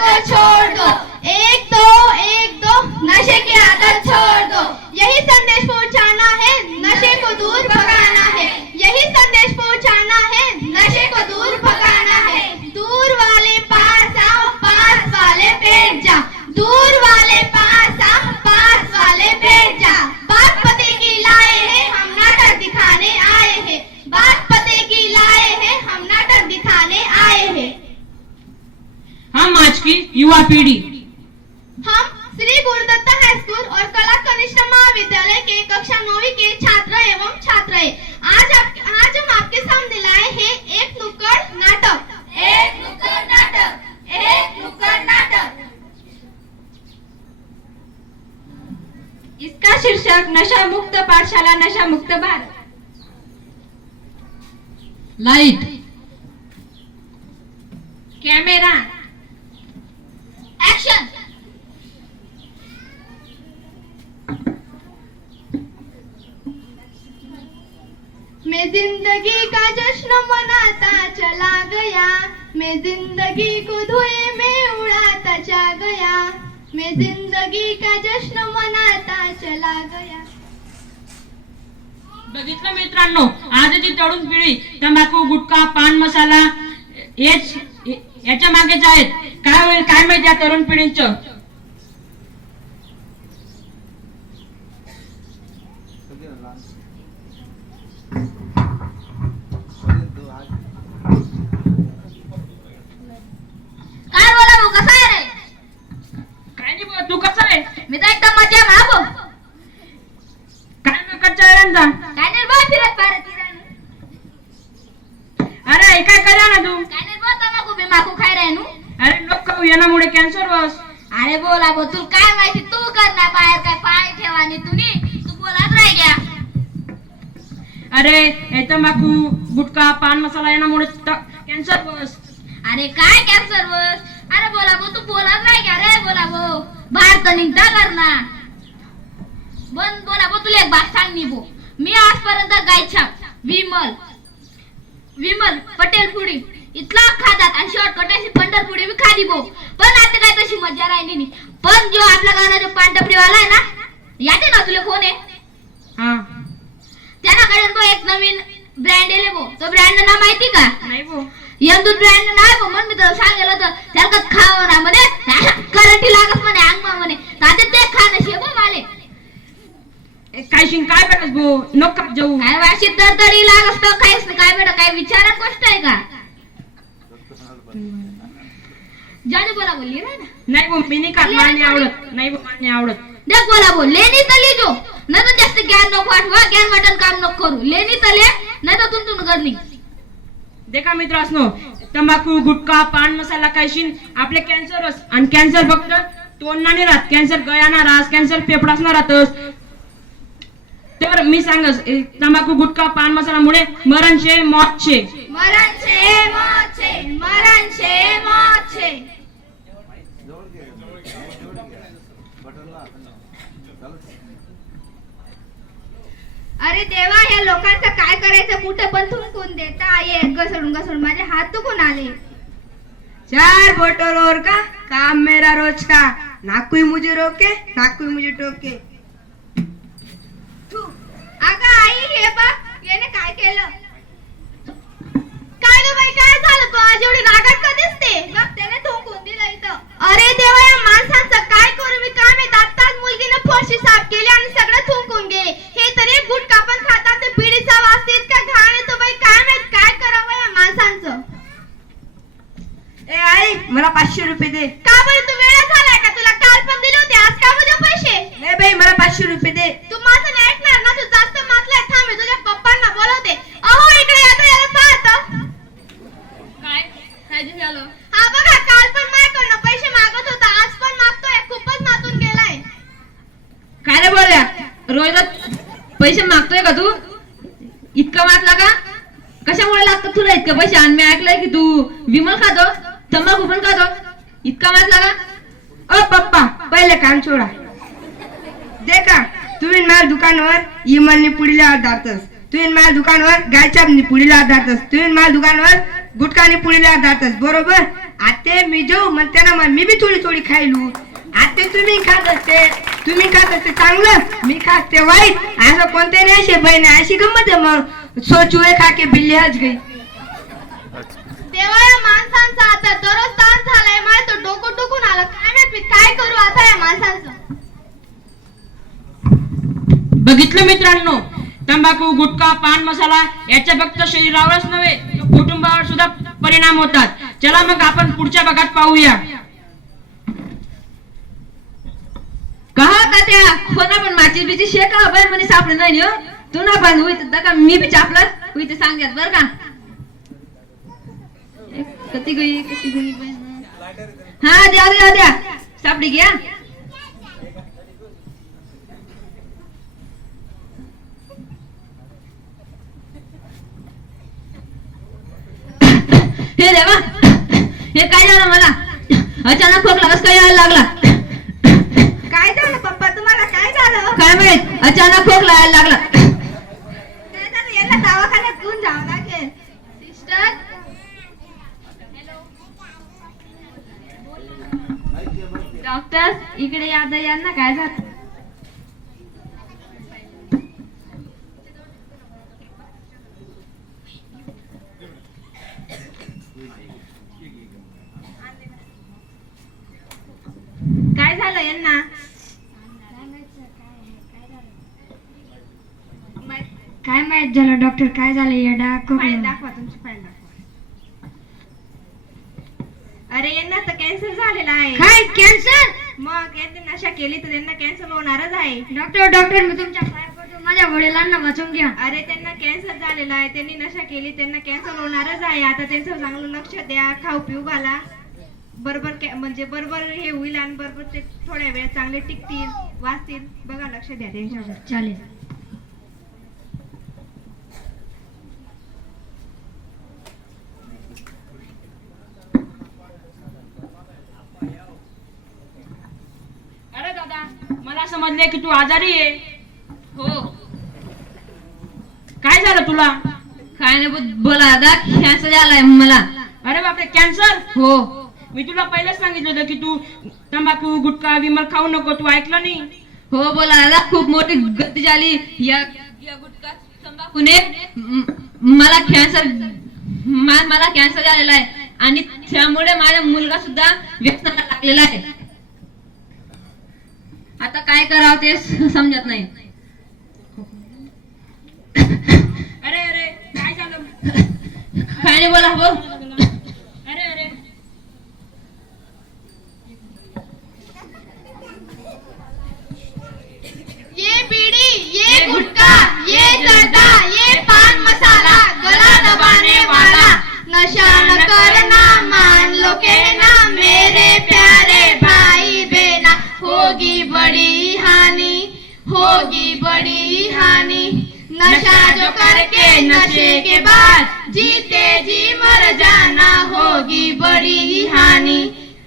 नशे की आदत छोड़ दो एक दो एक दो नशे की आदत छोड़ दो यही संदेश पहुंचाना है नशे को दूर भगाना है यही संदेश पहुंचाना है नशे को दूर भगाना है दूर वाले पास आओ पास वाले बैठ जा दूर वाले पास आओ पास वाले बैठ जा बात पते की लाए हैं हम नाटक दिखाने आए हैं बात पते की लाए हैं हम नाटक दिखाने आए हैं हम आज की युवा पीढ़ी हम श्री गुरुदत्ता हाई स्कूल और कला कनिष्ठ महाविद्यालय के कक्षा नौवीं के छात्र एवं छात्र हैं आज आप आज हम आपके सामने लाए हैं एक नुक्कड़ नाटक एक नुक्कड़ नाटक एक नुक्कड़ नाटक इसका शीर्षक नशा मुक्त पाठशाला नशा मुक्त भारत. लाइट कॅमेरा एक्शन मैं जिंदगी का जश्न मनाता चला गया। मैं जिंदगी को धुएं में मैं जिंदगी का जश्न मनाता चला गया। बघितलं मित्रांनो आजची तरुण पिढी तंबाखू गुटखा पान मसाला हेच याच्या मागेच आहेत. काय होईल काय माहिती या तरुण पिढींचं काय बोला भाऊ कसा आहे रे काय नाही बुवा, तू कसा आहे मी तर एकदम मजा मा भाऊ काय मग कच्चा आहे यांचा? काय नाही बा फिरत अरे काय करा ना तू? काय नाही बा तमाकू बिमाकू खाय रे नू अरे लोक खाऊ यानामुळे कॅन्सर बस अरे बोला भाऊ तुला काय माहिती? तू कर ना बाहेर काय पाय ठेवा आणि तुम्ही तू बोलात राह घ्या अरे हे तंबाखू गुटखा पान मसाला यानामुळे कॅन्सर बस अरे काय कॅन्सर बस अरे बोला भाऊ तू बोलात राह घ्या रे बोला बाहेर तर निघता कर ना. बंद बोला भाऊ तुला एक बात सांग नी भाऊ मी आजपर्यंत गायछा विमल. विमल पटेल पुडी इथला खातात आणि शॉर्टकट अशी पंढरपुडी बी खाली भाऊ पण आता काय तशी मजा राहिली नाही. पण जो आपल्या गावाला जो पांढरपुडीवाला आहे ना याचे ना तुला कोण आहे हा. त्याच्याकडे तो एक नवीन ब्रँड आहे भाऊ तो ब्रँड ना माहिती का? नाही भाऊ यंदू ब्रँड नाही भाऊ म्हणून मी तर सांगेल होतं. त्याला खावं ना म्हणे. करंटी लागत म्हणे अंगमा म्हणे. ताते ते खाणं शे ए, काय काय बेटास भाऊ? नको जाऊ. काय वाशी तर तरी लाग असतं काहीच नाही काय बेटा काय विचारा गोष्ट आहे का? जाने बोला बोलली ना. नाही भाऊ मी नाही खात मला नाही आवडत. नाही भाऊ मला नाही आवडत. देख बोला बोल लेनी तर लिजो नाही तर जास्त ज्ञान नको आठवा ज्ञान वाटण काम नको करू. लेनी तर ले नाही तर तुंतून करणी देखा मित्र असनो तंबाखू गुटखा पान मसाला खायशीन आपले कॅन्सरच आणि कॅन्सर फक्त तोंडना राहत. कॅन्सर गळ्याना राहत कॅन्सर फेफडास ना राहतस. तर मी सांगस तंबाखू गुटखा पान मसालामुळे मरण शे मौत शे मरण छे मौत छे मरण छे मौत छे अरे देवा या लोकांचं काय करायचं? कुठं पण थुंकून देता? ये घसडून घसडून माझे हात दुखून आले. चार बोटो रोर का? काम मेरा रोज का? नाकुई मुझे रोके नाकुई मुझे टोके. अगं आई हे बघ याने काय केलं? काय ग बाई काय झालं? तू आज एवढी रागात का दिसते? बघ त्याने थुंकून दिलं इथं. अरे देवा या माणसांचं काय करू? मी काय माहीत आत्ताच मुलगीने फरशी साफ केली आणि सगळं थुंकून गेले हे तरी गुटका पण खातात ते बिडीचा वास का घाण येतो बाई काय माहीत काय करावं या माणसांचं? ए आई मला पाचशे रुपये दे का बरं तू वेळा झालाय का तुला काल पण दिले होते आज का म्हणजे पैसे नाही बाई मला पाचशे रुपये दे तू माझं नाही ऐकणार ना तू जास्त मातलाय थांब मी तुझ्या पप्पांना बोलवते अहो इकडे येतो याला पाहत काय काय झालं हा बघा काल पण माझ्याकडनं पैसे मागत होता आज पण मागतोय खूपच मातून गेलाय काय रे बोलल्या रोज पैसे मागतोय का तू इतकं वाटला का कशामुळे लागतं पैसे आणि मी ऐकलंय की तू विमल खातो तंबाखू पण खातो. इतका वाटला का ओ पप्पा पहिले काम छोडा देखा तुम्ही माझ्या दुकानावर इमलनी पुढीला हात तुम्ही माझ्या दुकानावर गायछापनी पुढीला हात तुम्ही माझ्या दुकानावर गुटखा आणि पुढीला बरोबर? आते मी जेऊ म्हणते ना मी बी थोडी थोडी खायलू. आते तुम्ही खात असते तुम्ही खात असते चांगलं मी खाते वाईट. असं कोणते नाही असे बहिणी अशी गंमत आहे मग. सोचू खा के बिल्ली हज गई. माणसांचा आता दररोज ताण झालाय माझं तर डोकं टुकून आलं. काय माहीत मी काय करू आता या माणसांचं? बघितलं मित्रांनो तंबाखू गुटखा पान मसाला याच्या फक्त शरीरावरच नव्हे कुटुंबावर सुद्धा परिणाम होतात. चला मग आपण पुढच्या भागात पाहूया. कहा का त्या? कोणा पण माची बिची शेका बाय म्हणे सापडे नाही हो? तू ना तर का मी बी चापलं होई ते सांगत बर का? कती गई कती गई. हा द्या द्या द्या सापडी घ्या हे देवा हे काय झालं मला? अचानक खोकला कसं काय यायला लागला? काय झालं पप्पा? तुम्हाला काय झालं? काय माहीत? अचानक खोकला यायला लागला. काय झालं यांना दवाखान्यात घेऊन जावं लागेल. सिस्टर डॉक्टर इकडे यादा यांना काय झालं? काय झालं यांना? काय माहीत झालं डॉक्टर काय झालं या फाईल दाखवा तुमची फाईल दाखवा अरे यांना तर कॅन्सर झालेला आहे काय कॅन्सर मग यांनी नशा केली तर त्यांना कॅन्सर होणारच आहे. डॉक्टर डॉक्टर मी तुमच्या पाया पडतो. माझ्या वडिलांना वाचून घ्या. अरे त्यांना कॅन्सर झालेला आहे. त्यांनी नशा केली त्यांना कॅन्सर होणारच आहे. आता त्यांचं चांगलं लक्ष द्या खाऊ पिऊ घाला. बरोबर कॅ- म्हणजे बरोबर हे होईल आणि बरोबर ते थोड्या वेळ चांगले टिकतील वाचतील. बघा लक्ष द्या त्यांच्यावर. चालेल अरे दादा मला समजले की तू आजारी आहे? हो. काय झालं तुला? काय नाही बोल- दादा कॅन्सर झालाय मला. अरे बापरे कॅन्सर हो. मी तुला पहिलेच सांगितलं होतं की तू तंबाखू गुटखा विमल खाऊ नको तू ऐकलं नाही? हो बोला दादा खूप मोठी गती झाली. या या गुटखा तंबाखूने म- मला कॅन्सर मला कॅन्सर झालेला आहे. आणि त्यामुळे माझा मुलगा सुद्धा व्यसनाला लागलेला आहे. आता काय करावं ते समजत नाही. अरे अरे काय झालं? काय नाही बोला हो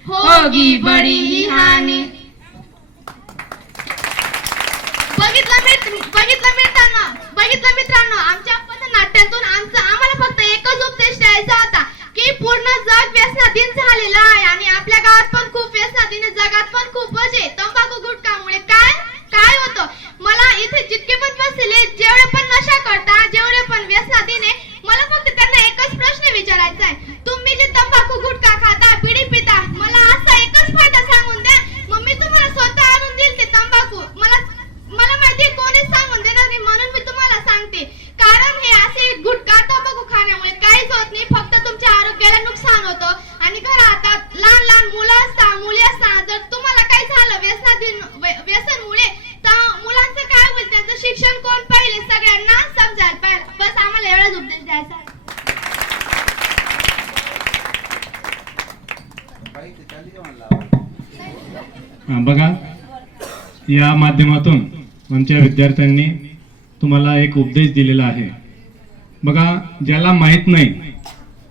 होगी बड़ी हानि। बघितलं मित्र बघितलं मित्रांनो बघितलं मित्रांनो आमच्या पथनाट्यातून आमचा आम्हाला फक्त एकच उपदेश द्यायचा होता की पूर्ण जग व्यसनाधीन झालेलं आहे आणि आपल्या गावात पण खूप व्यसनाधीन आहे, जगात पण खूप आहे तंबाखू गुटखामुळे काय काय होतं मला इथे जितके पण बसलेले जेवढे पण नशा करता जेवढे पण व्यसनाधीन आहे मला फक्त त्यांना एकच प्रश्न विचारायचा आहे तुम्ही जे तंबाखू गुटखा खाता बिडी पिता मला असा एकच फायदा सांगून द्या मग मी तुम्हाला स्वतः आणून देईल ते तंबाखू मला मला माहिती कोणीच सांगून देणार नाही म्हणून मी तुम्हाला सांगते कारण हे असे गुटखा तंबाखू खाण्यामुळे काहीच होत नाही फक्त तुमच्या आरोग्याला नुकसान होतं आणि घरात आता लहान लहान मुलं असता मुली असता जर तुम्हाला काही झालं व्यसनाधीन व्य- व्यसनमुळे तर मुलांचं काय होईल त्यांचं शिक्षण कोण पाहिले सगळ्यांना समजायला पाहिजे बस आम्हाला एवढाच उपदेश द्यायचा आहे हा, बघा या माध्यमातून आमच्या विद्यार्थ्यांनी तुम्हाला एक उपदेश दिलेला आहे. बघा ज्याला माहीत नाही